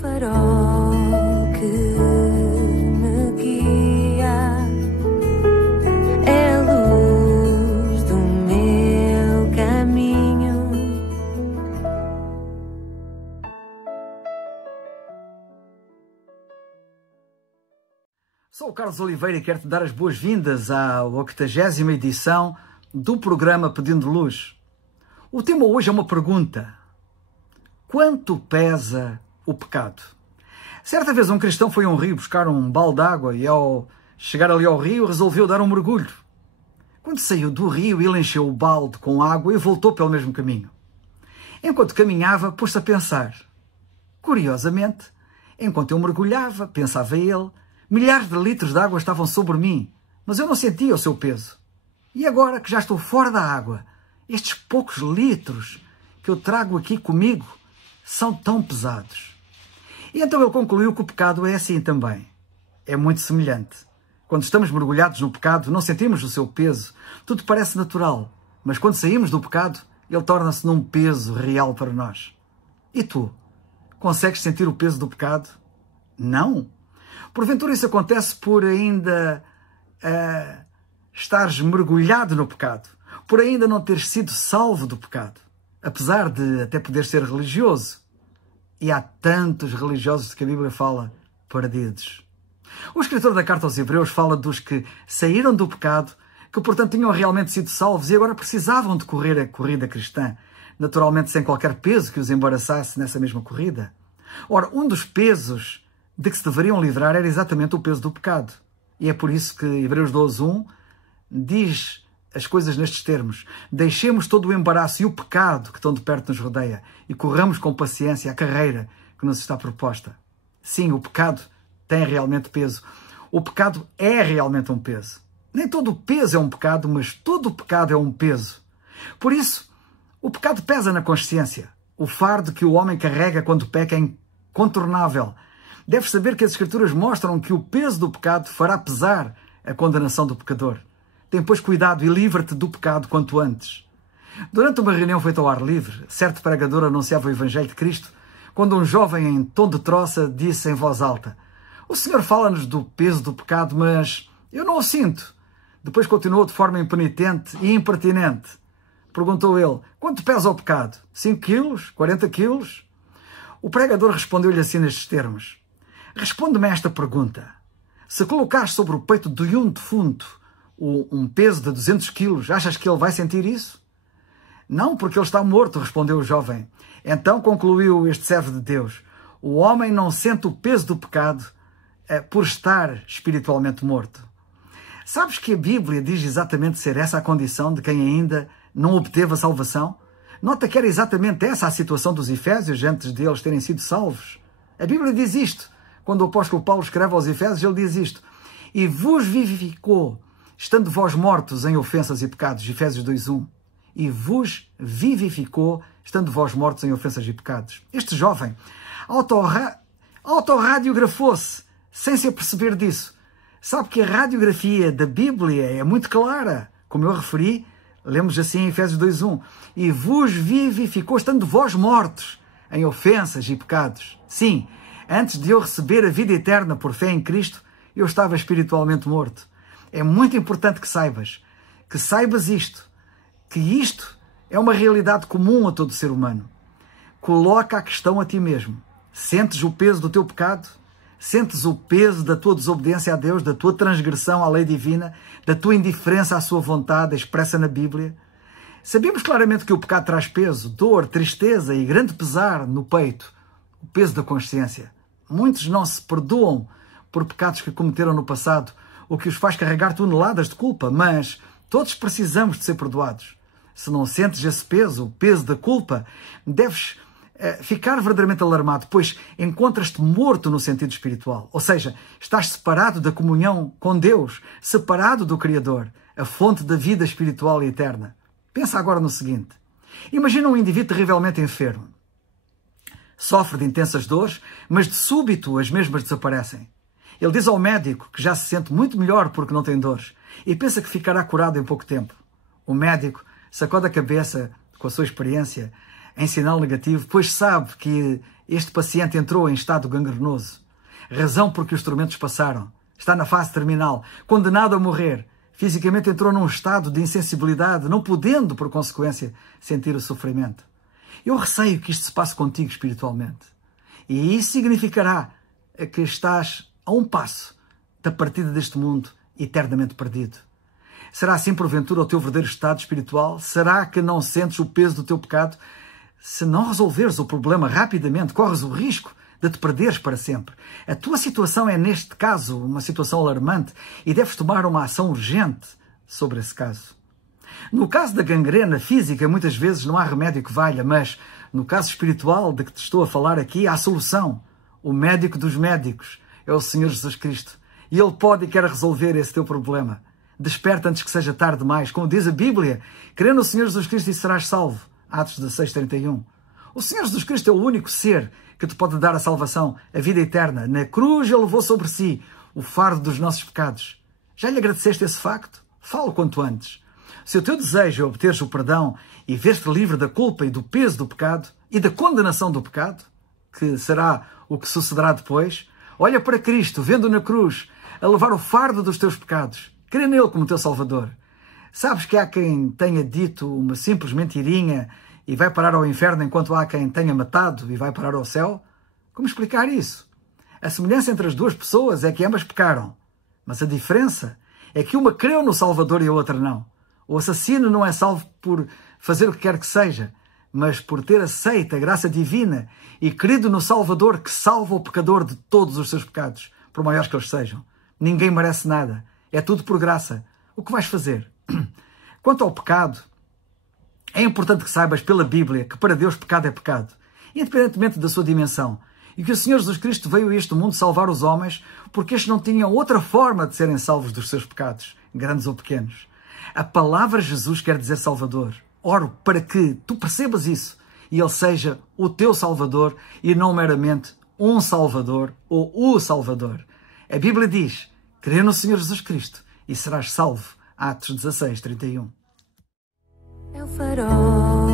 farol que me guia, é a luz do meu caminho. Sou o Carlos Oliveira e quero-te dar as boas-vindas à 80ª edição do programa Pedindo Luz. O tema hoje é uma pergunta. Quanto pesa o pecado? Certa vez um cristão foi a um rio buscar um balde de água e ao chegar ali ao rio resolveu dar um mergulho. Quando saiu do rio, ele encheu o balde com água e voltou pelo mesmo caminho. Enquanto caminhava, pôs-se a pensar. Curiosamente, enquanto eu mergulhava, pensava ele, milhares de litros de água estavam sobre mim, mas eu não sentia o seu peso. E agora que já estou fora da água, estes poucos litros que eu trago aqui comigo são tão pesados. E então ele concluiu que o pecado é assim também. É muito semelhante. Quando estamos mergulhados no pecado, não sentimos o seu peso. Tudo parece natural. Mas quando saímos do pecado, ele torna-se num peso real para nós. E tu? Consegues sentir o peso do pecado? Não? Porventura isso acontece por ainda estares mergulhado no pecado, por ainda não teres sido salvo do pecado, apesar de até poder ser religioso. E há tantos religiosos de que a Bíblia fala perdidos. O escritor da Carta aos Hebreus fala dos que saíram do pecado, que portanto tinham realmente sido salvos e agora precisavam de correr a corrida cristã, naturalmente sem qualquer peso que os embaraçasse nessa mesma corrida. Ora, um dos pesos de que se deveriam livrar era exatamente o peso do pecado. E é por isso que Hebreus 12:1 diz as coisas nestes termos. Deixemos todo o embaraço e o pecado que tão de perto nos rodeia e corramos com paciência a carreira que nos está proposta. Sim, o pecado tem realmente peso. O pecado é realmente um peso. Nem todo o peso é um pecado, mas todo o pecado é um peso. Por isso, o pecado pesa na consciência. O fardo que o homem carrega quando peca é incontornável. Deves saber que as Escrituras mostram que o peso do pecado fará pesar a condenação do pecador. Tem, pois, cuidado e livra-te do pecado quanto antes. Durante uma reunião feita ao ar livre, certo pregador anunciava o Evangelho de Cristo, quando um jovem em tom de troça disse em voz alta: "O Senhor fala-nos do peso do pecado, mas eu não o sinto." Depois continuou de forma impenitente e impertinente. Perguntou ele: "Quanto pesa o pecado? 5 quilos? 40 quilos?" O pregador respondeu-lhe assim nestes termos: "Responde-me a esta pergunta. Se colocares sobre o peito de um defunto um peso de 200 quilos, achas que ele vai sentir isso?" "Não, porque ele está morto", respondeu o jovem. Então concluiu este servo de Deus: "O homem não sente o peso do pecado por estar espiritualmente morto." Sabes que a Bíblia diz exatamente ser essa a condição de quem ainda não obteve a salvação? Nota que era exatamente essa a situação dos Efésios antes de eles terem sido salvos. A Bíblia diz isto. Quando o apóstolo Paulo escreve aos Efésios, ele diz isto: "E vos vivificou, estando vós mortos em ofensas e pecados." Efésios 2:1. "E vos vivificou, estando vós mortos em ofensas e pecados." Este jovem autorradiografou-se sem se aperceber disso. Sabe que a radiografia da Bíblia é muito clara. Como eu referi, lemos assim em Efésios 2:1. "E vos vivificou, estando vós mortos em ofensas e pecados." Sim, antes de eu receber a vida eterna por fé em Cristo, eu estava espiritualmente morto. É muito importante que saibas isto, que isto é uma realidade comum a todo ser humano. Coloca a questão a ti mesmo. Sentes o peso do teu pecado? Sentes o peso da tua desobediência a Deus, da tua transgressão à lei divina, da tua indiferença à sua vontade expressa na Bíblia? Sabemos claramente que o pecado traz peso, dor, tristeza e grande pesar no peito, o peso da consciência. Muitos não se perdoam por pecados que cometeram no passado, o que os faz carregar toneladas de culpa, mas todos precisamos de ser perdoados. Se não sentes esse peso, o peso da culpa, deves ficar verdadeiramente alarmado, pois encontras-te morto no sentido espiritual. Ou seja, estás separado da comunhão com Deus, separado do Criador, a fonte da vida espiritual e eterna. Pensa agora no seguinte. Imagina um indivíduo terrivelmente enfermo. Sofre de intensas dores, mas de súbito as mesmas desaparecem. Ele diz ao médico que já se sente muito melhor porque não tem dores e pensa que ficará curado em pouco tempo. O médico sacode a cabeça com a sua experiência em sinal negativo, pois sabe que Este paciente entrou em estado gangrenoso, razão porque os tormentos passaram. Está na fase terminal, condenado a morrer. Fisicamente entrou num estado de insensibilidade, não podendo, por consequência, sentir o sofrimento. Eu receio que isto se passe contigo espiritualmente. E isso significará que estás a um passo da partida deste mundo eternamente perdido. Será assim, porventura, o teu verdadeiro estado espiritual? Será que não sentes o peso do teu pecado? Se não resolveres o problema rapidamente, corres o risco de te perderes para sempre. A tua situação é, neste caso, uma situação alarmante e deves tomar uma ação urgente sobre esse caso. No caso da gangrena física, muitas vezes não há remédio que valha, mas no caso espiritual de que te estou a falar aqui, há solução. O médico dos médicos é o Senhor Jesus Cristo e Ele pode e quer resolver esse teu problema. Desperta antes que seja tarde demais. Como diz a Bíblia, crê no Senhor Jesus Cristo e serás salvo. Atos 16:31. O Senhor Jesus Cristo é o único ser que te pode dar a salvação, a vida eterna. Na cruz Ele levou sobre si o fardo dos nossos pecados. Já lhe agradeceste esse facto? Fala quanto antes. Se o teu desejo é obteres o perdão e ver-te livre da culpa e do peso do pecado e da condenação do pecado, que será o que sucederá depois, olha para Cristo, vendo na cruz, a levar o fardo dos teus pecados. Crê nele como teu Salvador. Sabes que há quem tenha dito uma simples mentirinha e vai parar ao inferno, enquanto há quem tenha matado e vai parar ao céu? Como explicar isso? A semelhança entre as duas pessoas é que ambas pecaram. Mas a diferença é que uma creu no Salvador e a outra não. O assassino não é salvo por fazer o que quer que seja, mas por ter aceito a graça divina e crido no Salvador que salva o pecador de todos os seus pecados, por maiores que eles sejam. Ninguém merece nada. É tudo por graça. O que vais fazer? Quanto ao pecado, é importante que saibas pela Bíblia que para Deus pecado é pecado, independentemente da sua dimensão, e que o Senhor Jesus Cristo veio a este mundo salvar os homens porque estes não tinham outra forma de serem salvos dos seus pecados, grandes ou pequenos. A palavra Jesus quer dizer Salvador. Oro para que tu percebas isso e Ele seja o teu Salvador e não meramente um Salvador ou o Salvador. A Bíblia diz, crê no Senhor Jesus Cristo e serás salvo. Atos 16:31. É o farol